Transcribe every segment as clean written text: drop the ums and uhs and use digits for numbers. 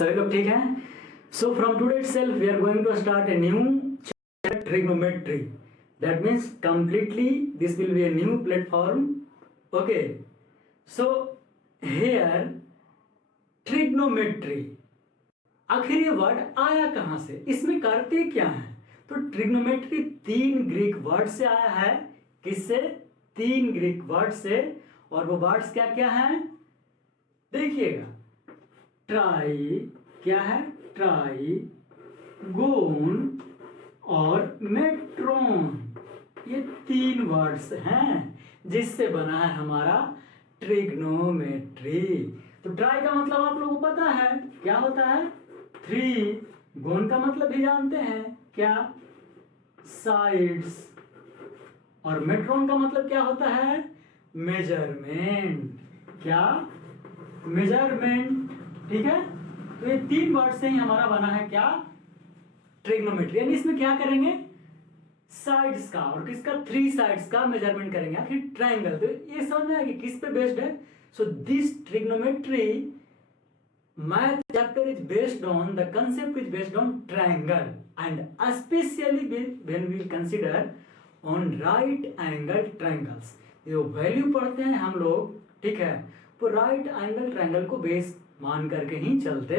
सभी लोग ठीक है। So from today itself we are going to start a new chapter, trigonometry. That means completely this will be a new platform. Okay, so here trigonometry, आखिर ये word आया कहां से, इसमें करते क्या है? तो ट्रिग्नोमेट्री 3 ग्रीक वर्ड से आया है। किससे? 3 ग्रीक वर्ड से। और वो वर्ड्स क्या क्या हैं देखिएगा। ट्राई क्या है? ट्राई गोन और मेट्रोन, ये 3 वर्ड्स हैं जिससे बना है हमारा ट्रिग्नोमेट्री। तो ट्राई का मतलब आप लोगों को पता है क्या होता है? 3। गोन का मतलब भी जानते हैं क्या? साइड्स। और मेट्रोन का मतलब क्या होता है? मेजरमेंट। क्या? मेजरमेंट। ठीक है। तो ये 3 वर्ड से ही हमारा बना है क्या? ट्रिग्नोमेट्री। यानी इसमें क्या करेंगे? साइड्स का और किसका? 3 साइड्स का मेजरमेंट करेंगे। आखिर ट्रायंगल, तो ये समझ में आएगी किस पे बेस्ड है। So this trigonometry math chapter is based on the concept is based on triangle and especially when we consider on right angle triangles। जो वैल्यू पढ़ते हैं हम लोग, ठीक है, वो राइट एंगल ट्रायंगल को बेस मान करके ही चलते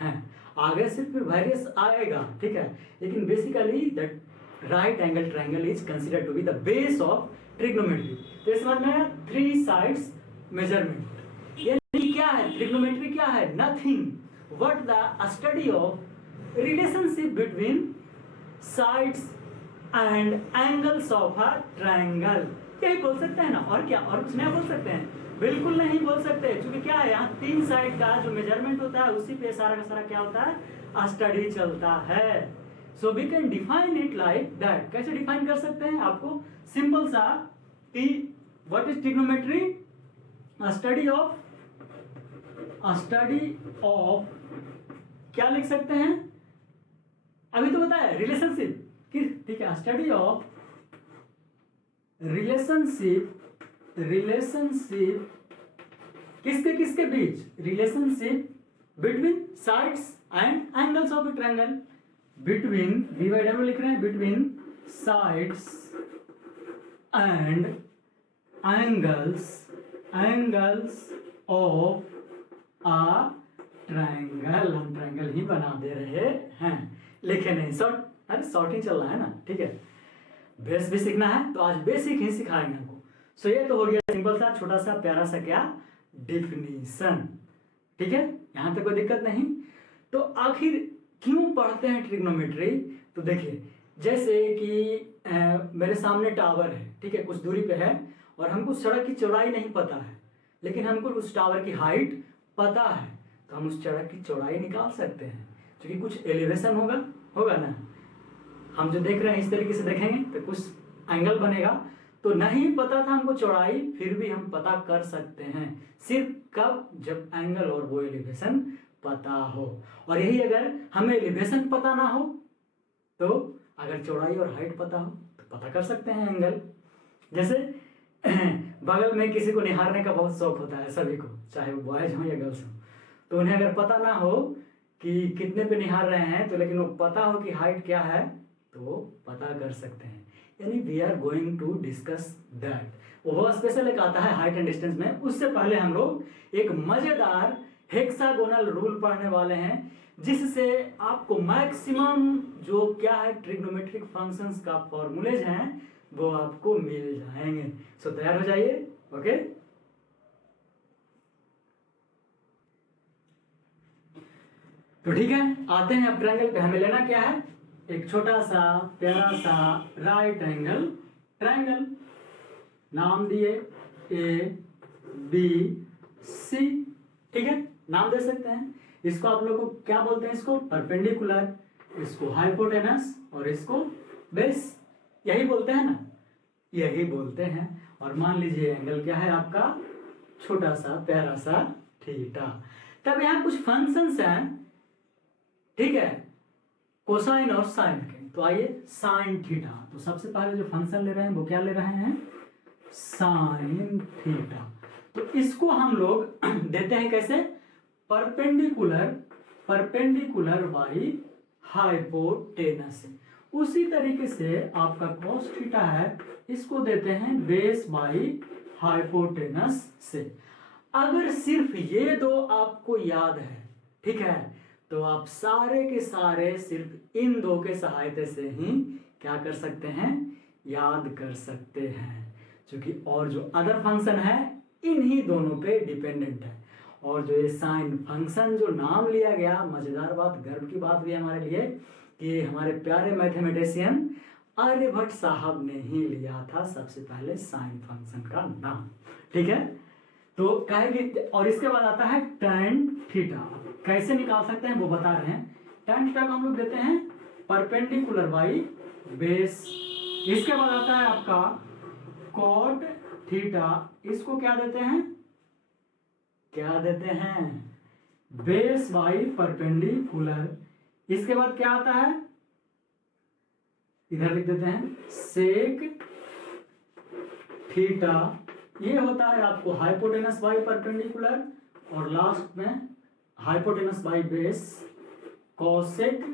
हैं। आगे से फिर वेरियस आएगा, ठीक है, लेकिन basically that right angle triangle is considered to be the base of trigonometry. तो इस बात में 3 साइड्स मेजरमेंट। क्या है ट्रिग्नोमेट्री? क्या है? Nothing but the study of relationship between sides and angles of a triangle. यही बोल सकते हैं ना, और क्या? और कुछ नहीं बोल सकते हैं? बिल्कुल नहीं बोल सकते, क्योंकि क्या है, यहाँ 3 साइड का जो मेजरमेंट होता है उसी पे सारा का सारा क्या होता है? स्टडी चलता है। So we can define it like that. कैसे डिफाइन कर सकते हैं? आपको सिंपल सा what is trigonometry? Study of क्या लिख सकते हैं? अभी तो बताया रिलेशनशिप, ठीक है, स्टडी ऑफ रिलेशनशिप किसके किसके बीच? Relationship between sides and angles of a triangle. Between BY लिख रहे हैं, between sides and angles of a triangle. हम ट्रायंगल ही बना दे रहे हैं, लिखे नहीं। शॉर्ट, अरे शॉर्ट ही चल रहा है ना, ठीक है। बेस भी सीखना है तो आज बेसिक ही सिखाएंगे हमको। सो ये तो हो गया सिंपल सा छोटा सा प्यारा सा क्या डिफिनीशन, ठीक है, यहां तक कोई दिक्कत नहीं। तो आखिर क्यों पढ़ते हैं ट्रिग्नोमेट्री? तो देखिए, जैसे कि मेरे सामने टावर है, ठीक है, कुछ दूरी पे है, और हमको सड़क की चौड़ाई नहीं पता है, लेकिन हमको उस टावर की हाइट पता है, तो हम उस सड़क की चौड़ाई निकाल सकते हैं, क्योंकि कुछ एलिवेशन होगा ना। हम जो देख रहे हैं इस तरीके से देखेंगे तो कुछ एंगल बनेगा। तो नहीं पता था हमको चौड़ाई, फिर भी हम पता कर सकते हैं। सिर्फ कब? जब एंगल और वो एलिवेशन पता हो। और यही अगर हमें एलिवेशन पता ना हो, तो अगर चौड़ाई और हाइट पता हो तो पता कर सकते हैं एंगल। जैसे बगल में किसी को निहारने का बहुत शौक होता है सभी को, चाहे वो बॉयज हो या गर्ल्स हो, तो उन्हें अगर पता ना हो कि कितने पे निहार रहे हैं, तो लेकिन वो पता हो कि हाइट क्या है, तो वो पता कर सकते हैं। यानी we are going to discuss that. वो स्पेशल एक आता है हाइट एंड डिस्टेंस में। उससे पहले हम लोग एक मजेदार हेक्सागोनल रूल पढ़ने वाले हैं, जिससे आपको मैक्सिमम जो क्या है ट्रिग्नोमेट्रिक फंक्शंस का फॉर्मूलेज हैं वो आपको मिल जाएंगे। सो तैयार हो जाइए। ओके, तो ठीक है, आते हैं अब ट्रायंगल पे। हमें लेना क्या है? एक छोटा सा प्यारा सा राइट एंगल ट्रायंगल। नाम दिए ABC, ठीक है, नाम दे सकते हैं। इसको आप लोग को क्या बोलते हैं? इसको परपेंडिकुलर, इसको हाइपोटेनस और इसको बेस, यही बोलते हैं ना, यही बोलते हैं। और मान लीजिए एंगल क्या है आपका? छोटा सा प्यारा सा थीटा। तब यहाँ कुछ फंक्शंस हैं, ठीक है, कोसाइन और साइन के। तो आइए साइन थीटा, तो सबसे पहले जो फंक्शन ले रहे हैं वो क्या ले रहे हैं? Sine theta. तो इसको हम लोग देते हैं कैसे? परपेंडिकुलर परपेंडिकुलर बाई हाइपोटेनस से। उसी तरीके से आपका कॉस थीटा है, इसको देते हैं बेस बाई हाइपोटेनस से। अगर सिर्फ ये दो आपको याद है, ठीक है, तो आप सारे के सारे सिर्फ इन दो के सहायता से ही क्या कर सकते हैं, याद कर सकते हैं, क्योंकि और जो अदर फंक्शन है इन्हीं दोनों पे डिपेंडेंट है। और जो ये साइन फंक्शन जो नाम लिया गया, मजेदार बात, गर्व की बात भी है हमारे लिए कि हमारे प्यारे मैथमेटिशियन आर्यभट्ट साहब ने ही लिया था सबसे पहले साइन फंक्शन का नाम, ठीक है। तो कहेंगे, और इसके बाद आता है tan थीटा। कैसे निकाल सकते हैं वो बता रहे हैं। tan थीटा को हम लोग देते हैं परपेंडिकुलर बाई बेस। इसके बाद आता है आपका cot थीटा, इसको क्या देते हैं, क्या देते हैं, बेस बाई परपेंडिकुलर। इसके बाद क्या आता है, इधर लिख देते हैं सेक थीटा, ये होता है आपको हाइपोटेनस बाई परपेंडिकुलर, और लास्ट में hypotenuse by base cosec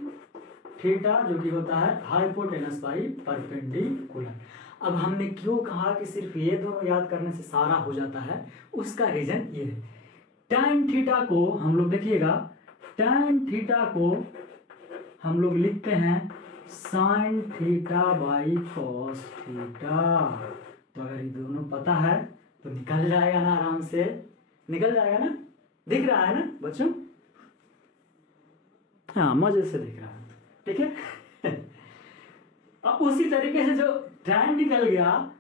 theta, जो कि होता है हाइपोटेनस बाई परपेंडिकुलर। अब हमने क्यों कहा कि सिर्फ ये दोनों याद करने से सारा हो जाता है, उसका रीजन ये है। tan थीटा को हम लोग देखिएगा, tan थीटा को हम लोग लिखते हैं sine theta by cos theta. तो अगर ये दोनों पता है तो निकल जाएगा ना, आराम से निकल जाएगा ना, दिख रहा है ना बच्चों, हाँ मजे से दिख रहा है, ठीक है। अब उसी तरीके से जो tan निकल गया,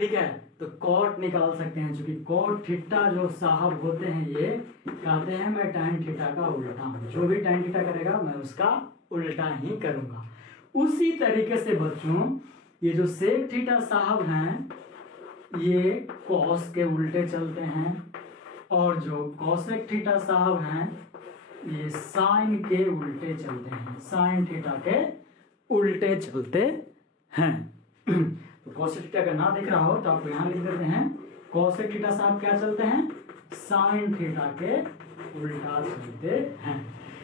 ठीक है, तो कॉट निकाल सकते हैं, क्योंकि कॉट थीटा जो साहब होते हैं ये कहते हैं मैं tan थीटा का उल्टा हूं, जो भी tan थीटा करेगा मैं उसका उल्टा ही करूंगा। उसी तरीके से बच्चों ये जो सेक थीटा साहब हैं ये कॉस के उल्टे चलते हैं, और जो कॉसेक थीटा साहब हैं ये साइन के उल्टे चलते हैं, साइन थीटा के उल्टे चलते हैं। तो कॉसेक थीटा का ना दिख रहा हो तो आपको यहां लिख देते हैं कॉसेक थीटा साहब क्या चलते हैं, साइन थीटा के उल्टा चलते हैं।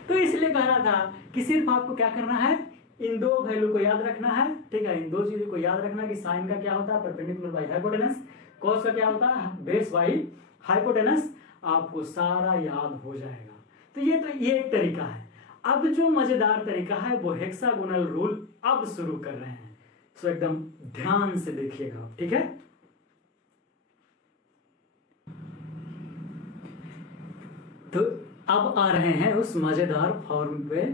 तो इसलिए कह रहा था कि सिर्फ आपको क्या करना है, इन दो वैल्यू को याद रखना है, ठीक है, इन दो चीजों को याद रखना कि साइन का क्या होता है परपेंडिकुलर बाई हाइपोटेनस, कॉस का क्या होता है बेस बाई हाइपोटेनस, आपको सारा याद हो जाएगा। तो ये एक तरीका है। अब जो मजेदार तरीका है वो हेक्सागोनल रूल अब शुरू कर रहे हैं, सो एकदम ध्यान से देखिएगा आप, ठीक है। तो अब आ रहे हैं उस मजेदार फॉर्म पे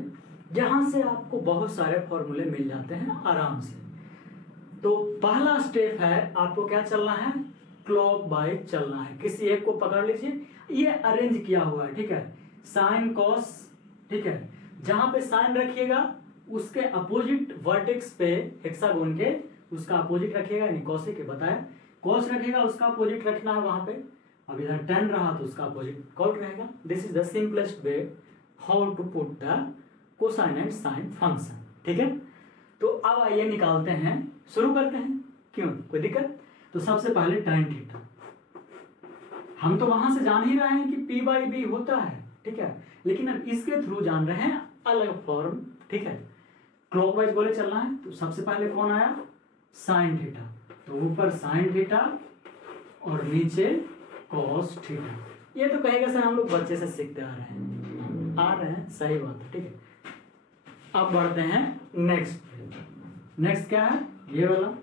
जहां से आपको बहुत सारे फॉर्मूले मिल जाते हैं आराम से। तो पहला स्टेप है, आपको क्या चलना है, क्लॉक वाइज चलना है। किसी एक को पकड़ लीजिए, ये अरेंज किया हुआ है, ठीक है, साइन कॉस, ठीक है, जहां पे साइन रखिएगा उसके अपोजिट वर्टेक्स पे हेक्सागोन के उसका अपोजिट रखिएगा, यानी कॉसेक के बताया, कॉस रखेगा उसका अपोजिट रखना है वहां पे। अब इधर tan रहा तो उसका अपोजिट कॉट रहेगा। This is the simplest way how to put the cosine and sine function, ठीक है। तो अब आइए निकालते हैं, शुरू करते हैं, क्यों कोई दिक्कत। तो सबसे पहले tan थीटा, हम तो वहां से जान ही रहे हैं कि p बाई बी होता है, ठीक है, लेकिन अब इसके थ्रू जान रहे हैं अलग फॉर्म, ठीक है, क्लॉकवाइज बोले चलना है। तो सबसे पहले कौन आया, साइन थीटा, तो ऊपर साइन थीटा और नीचे कॉस थीटा। ये तो कहेगा सर हम लोग बच्चे से सीखते आ रहे हैं, सही बात है, ठीक है। अब बढ़ते हैं नेक्स्ट। नेक्स्ट क्या है, ये वाला,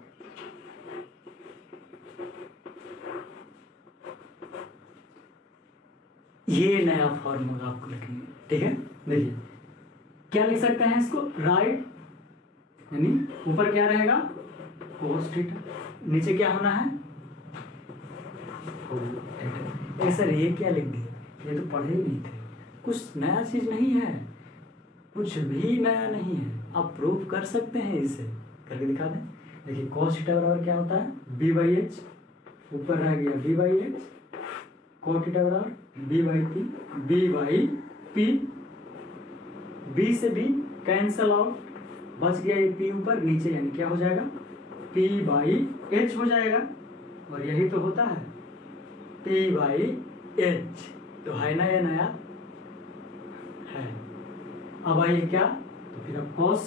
ये नया फॉर्मूला आपको लिखेंगे, ठीक है। देखिए क्या लिख सकते हैं इसको, राइट, यानी ऊपर क्या रहेगा कोस थीटा, नीचे क्या होना है थीटा। सर ये क्या लिख दिए, ये तो पढ़े ही नहीं थे, कुछ नया चीज नहीं है, कुछ भी नया नहीं है, आप प्रूव कर सकते हैं, इसे करके दिखा दें। देखिए कॉस थीटा बराबर क्या होता है बी बाई एच, ऊपर रह गया B by H, cos theta बराबर B by P, B by P, B से बी कैंसल आउट, बच गया ये पी ऊपर, नीचे यानी क्या हो जाएगा पी बाई एच हो जाएगा, और यही तो होता है पी बाई एच। तो है ना ये नया है, अब आइए क्या, तो फिर अब cos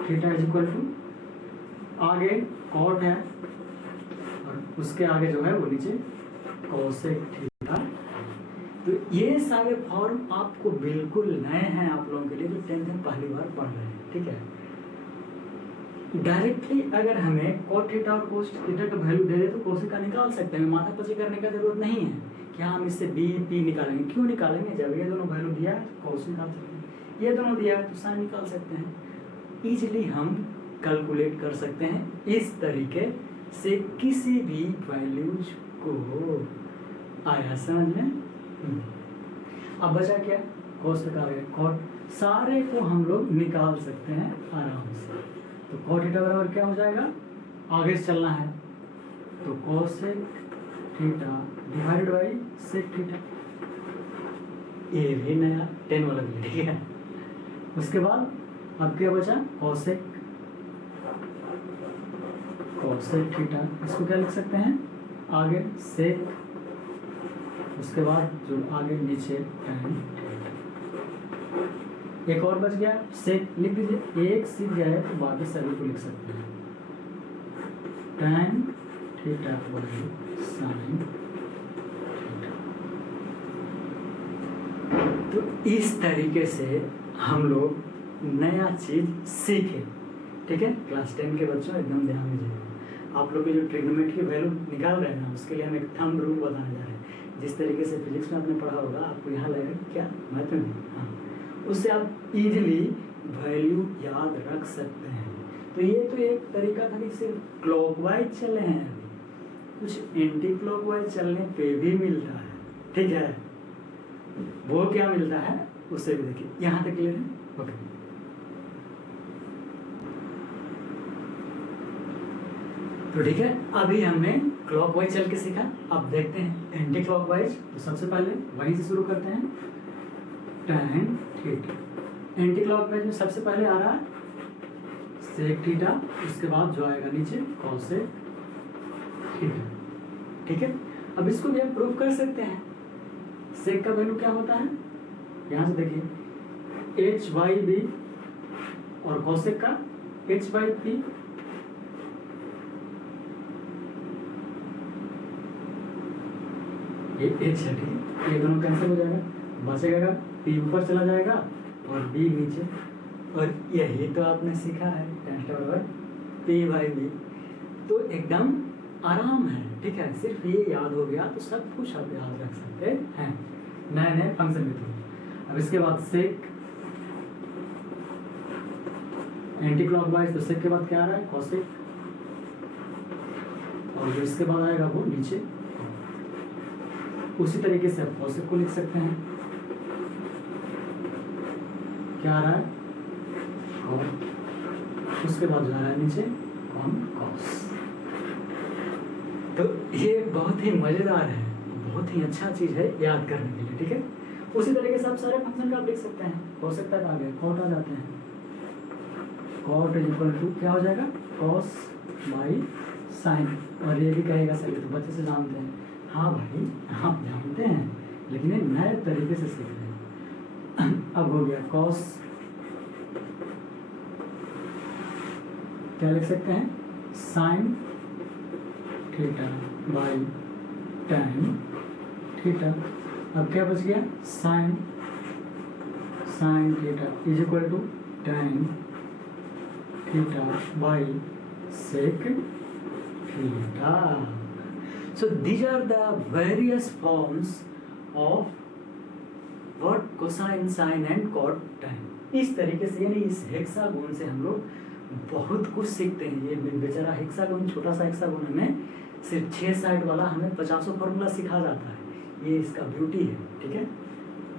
theta is equal to, आगे cot है और उसके आगे जो है वो नीचे cosec थीटा। तो ये सारे फॉर्म आपको बिल्कुल नए हैं आप लोगों के लिए जो 10th में पहली बार पढ़ रहे हैं, ठीक है। डायरेक्टली अगर हमें cot थीटा और cos थीटा का वैल्यू दे दे तो cosec का निकाल सकते हैं, माथा पची करने का जरूरत नहीं है कि हम इससे b p निकालेंगे। क्यों निकालेंगे, जब ये दोनों वैल्यू दिया है तो cos निकाल सकते हैं, ये दोनों दिया है तो sin निकाल सकते हैं। इजीली हम कैलकुलेट कर सकते हैं इस तरीके से किसी भी वैल्यूज को। आया समझ में? अब बचा क्या, cos तक आ गया, cot, सारे को हम लोग निकाल सकते हैं आराम से। तो cot थीटा बराबर क्या हो जाएगा, आगे से चलना है तो cosec theta divided by sec theta, ये भी नया 10 वाला भी, ठीक है। उसके बाद अब क्या बचा, cosec थीटा, इसको क्या लिख सकते हैं आगे sec, उसके बाद जो आगे नीचे tan थीटा। एक और बच गया sec, लिख दीजिए, एक सीख जाए तो बाकी सभी को लिख सकते हैं tan theta by sin theta. तो इस तरीके से हम लोग नया चीज सीखे, ठीक है। क्लास 10 के बच्चों एकदम ध्यान दीजिएगा, आप लोग के जो ट्रिग्नोमेट्री की वैल्यू निकाल रहे हैं ना, उसके लिए हम एक थंब रूल बताने जा रहे हैं। जिस तरीके से फिजिक्स में आपने पढ़ा होगा, आपको यहाँ लगेगा क्या मैथ में, हाँ, उससे आप इजीली वैल्यू याद रख सकते हैं। तो ये तो एक तरीका था कि सिर्फ क्लॉकवाइज चले हैं, अभी कुछ एंटी क्लॉकवाइज चलने पे भी मिलता है, ठीक है। वो क्या मिलता है उससे भी देखिए, यहाँ तक क्लियर है, ओके। तो ठीक है, अभी हमने क्लॉकवाइज चल के सीखा, अब देखते हैं एंटी क्लॉकवाइज। तो सबसे पहले वहीं से शुरू करते हैं, tan थीटा। एंटी क्लॉकवाइज में सबसे पहले आ रहा है sec थीटा, उसके बाद जो आएगा नीचे cosec थीटा, ठीक है। अब इसको भी हम प्रूव कर सकते हैं। sec का वैल्यू क्या होता है, यहाँ से देखिए h/b और cosec का h/p। ये h है, ठीक है, ये दोनों कैंसिल हो जाएगा, बचेगा p ऊपर चला जाएगा और b नीचे। और यही तो आपने सीखा है tan थीटा बराबर p/b। तो एकदम आराम है, ठीक है। सिर्फ ये याद हो गया तो सब कुछ आप याद रख सकते हैं नए नए फंक्शन के थ्रू। अब इसके बाद sec एंटी क्लॉकवाइज, तो sec के बाद क्या आ रहा है cosec, और जो इसके बाद आएगा वो नीचे। उसी तरीके से आप cosec को लिख सकते हैं, क्या आ रहा है cot, उसके बाद जो आ रहा है नीचे con cos। तो ये बहुत ही मजेदार है, बहुत ही अच्छा चीज है याद करने के लिए, ठीक है। उसी तरीके से आप सारे फंक्शन का आप लिख सकते हैं। cosec तक आ गए, cot आ जाते हैं, cot इज इक्वल टू क्या हो जाएगा cos बाई sin। और ये भी कहेगा सही, तो बच्चे से जानते हैं, हाँ भाई आप जानते हैं, लेकिन ये नए तरीके से सीख रहे हैं। अब हो गया cos, क्या लिख सकते हैं sin theta by tan theta. अब क्या बच गया sin theta is equal to tan theta by sec theta. So these are the various forms of what cosine, sin and cot tan। इस तरीके से यानी इस हेक्सागोन से हम लोग बहुत कुछ सीखते हैं। ये बेचारा हेक्सागोन, छोटा सा हेक्सागोन हमें सिर्फ 6 साइड वाला हमें 50 फॉर्मूला सिखा जाता है। ये इसका ब्यूटी है, ठीक है,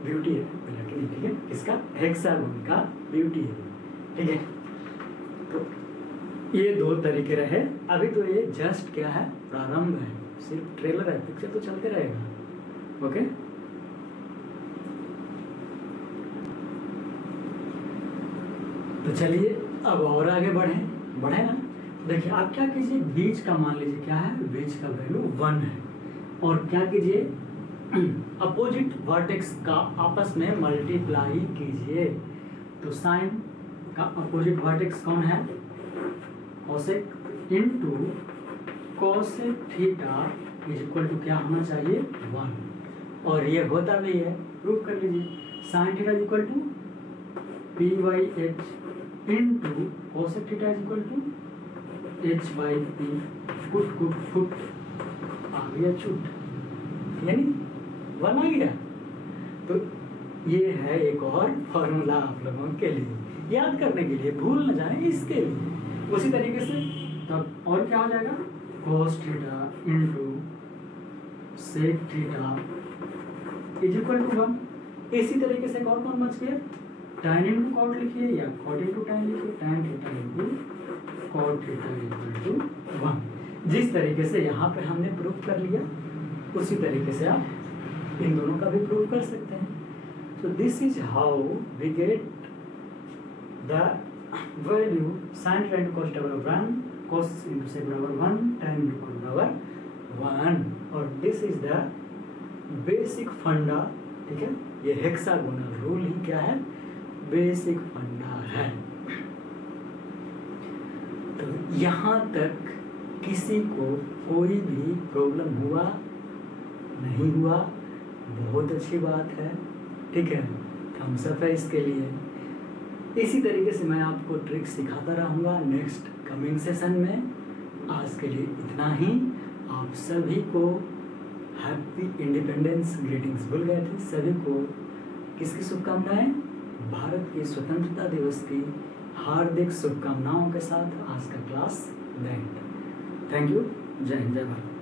ब्यूटी है, ठीक है, इसका हेक्सागोन का ब्यूटी है, ठीक है। तो ये दो तरीके रहे, अभी तो ये जस्ट क्या है प्रारंभ है, सिर्फ ट्रेलर है, पिक्चर तो चलते रहेगा, ओके। तो चलिए अब और आगे बढ़े ना। देखिए आप क्या कीजिए, बीच का मान लीजिए क्या है, बीच का वैल्यू 1 है, और क्या कीजिए अपोजिट वर्टेक्स का आपस में मल्टीप्लाई कीजिए। तो साइन का अपोजिट वर्टेक्स कौन है? Cosec into cosec theta is equal to क्या होना चाहिए? 1। और ये होता भी है, प्रूफ कर लीजिए। Sine theta is equal to P by H into cosec theta is equal to H by P. कुट कुट फुट आ गया छूट, यानी 1 आ गया। तो ये है एक और फॉर्मूला आप लोगों के लिए, याद करने के लिए, भूल न जाए इसके लिए। उसी तरीके से तब और क्या हो जाएगा? cos theta into sec theta is equal to 1। इसी तरीके से और कौन बच गया? tan इंटू कॉट लिखिए या कॉट इंटू tan लिखिए। tan theta into cot theta equal to 1। जिस तरीके से यहाँ पे हमने प्रूफ कर लिया, उसी तरीके से आप इन दोनों का भी प्रूफ कर सकते हैं। So this is how we get the value sin theta into cos theta बराबर 1, cos into sec बराबर 1, tan into cos बराबर 1। और this is the basic फंडा, ठीक है। ये हेक्सागोनल रूल ही क्या है? बेसिक फंडा है। तो यहाँ तक किसी को कोई भी प्रॉब्लम हुआ नहीं हुआ? बहुत अच्छी बात है, ठीक है। थम्स अप है इसके लिए। इसी तरीके से मैं आपको ट्रिक सिखाता रहूँगा नेक्स्ट कमिंग सेशन में। आज के लिए इतना ही। आप सभी को हैप्पी इंडिपेंडेंस ग्रीटिंग्स। भूल गए थे सभी को किसकी शुभकामनाएं? भारत के स्वतंत्रता दिवस की हार्दिक शुभकामनाओं के साथ आज का क्लास एंड। Thank you. जय हिंद, जय भारत।